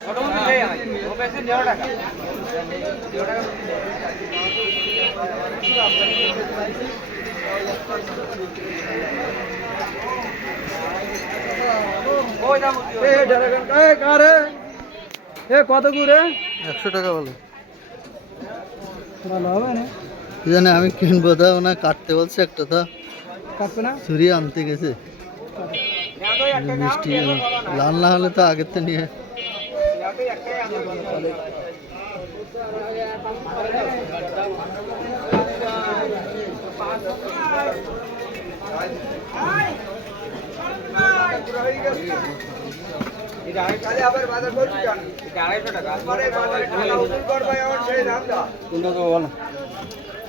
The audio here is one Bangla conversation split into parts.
কত করে? 100 টাকা বলে। ভালো হবে না? জানে আমি কিনবো, দাও না কাটতে বলছে একটা, তা কাটবে না? ছুরি আনতে গেছে। মিষ্টি লাল না হলে তো আগের তো নিয়ে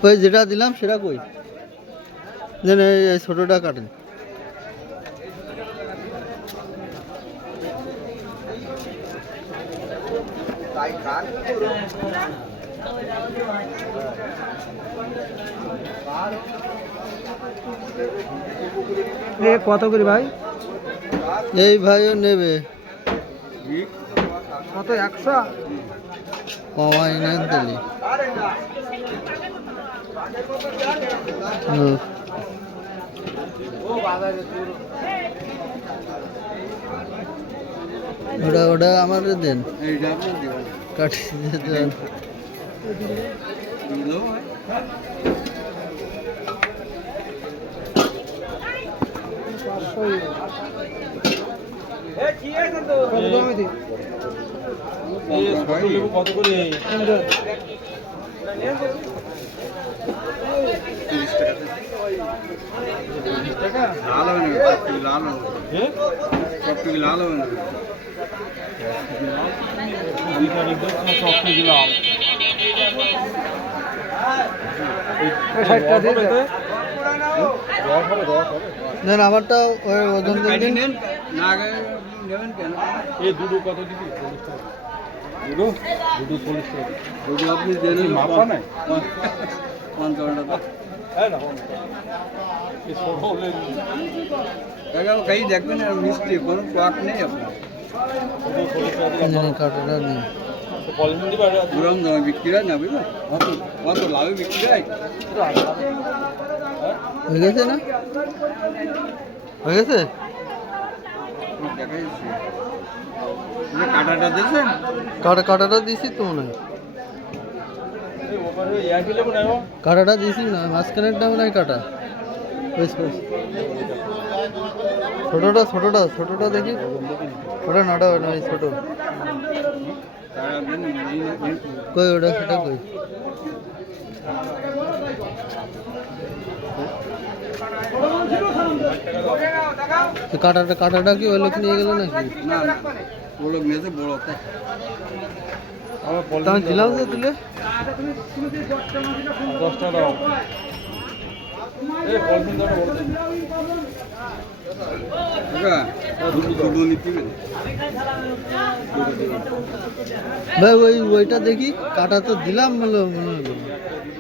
ওই যেটা দিলাম সেটা কই জানে, এই ছোটটা কাটেন। কত করে ভাই? এই ভাইও নেবে কত? 100 কমাই নেন তাহলে। ওটা ওটা আমার দেন, কাটিয়ে দেন। কত করে? দেন আমারটা ওই ওজন দিন। এই দুটো কত দিবি? দুটো দুটো 40 টাকা। দুটো আপনি দেন, মাপা নাই 50 টাকা। হ্যাঁ না এই ছোট হলে কাকা কই দেখবেন আর মিষ্টি কোনো টক নেই আপনার। কাটাটা নেই। পলিথিন দিবা পুরান দামে বিক্রি হয় না বুঝলো? কত লাভে বিক্রি হয়? হয়ে গেছে না? হয়ে গেছে? কাটাটা দিয়েছেন? কাটাটা দিয়েছি তো মনে হয়। কাটাটা দিয়েছি না, মাঝখানেরটা মনে হয় কাটা। ছোটটা দেখি। ওটা নাটা হয় না, ওই ছোট কই, ওটা সেটা কই? কাটাটা কি ওই লোক নিয়ে গেল নাকি? বড় নিয়েছে, বড় আমি দিলাম যে তুলে 10 টাকা দাও। এই পলিথিন দাও বড় ভাই। ওইটা দেখি, কাটা তো দিলাম মনে হলো।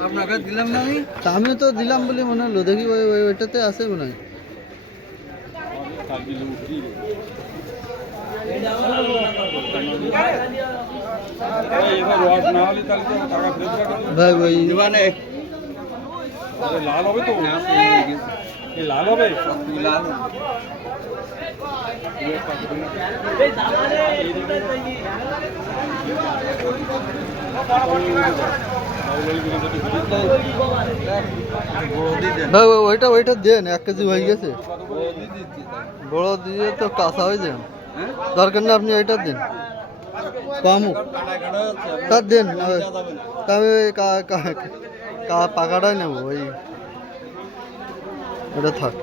আপনাকে দিলাম না আমি? আমিও তো দিলাম বলে মনে হলো। দেখি ওইটাতে আছে মনে হয়। ভাই ওই লাল হবে তো, লাল হবে লাল। ভাই ওইটা দেন, 1 কেজি হয়ে গেছে। বড় দিয়ে তো কাঁচা হয়ে যান, দরকার না আপনি ওইটা দেন। কম তার দেন, আমি পাকাটাই নেব। ওইটা থাক।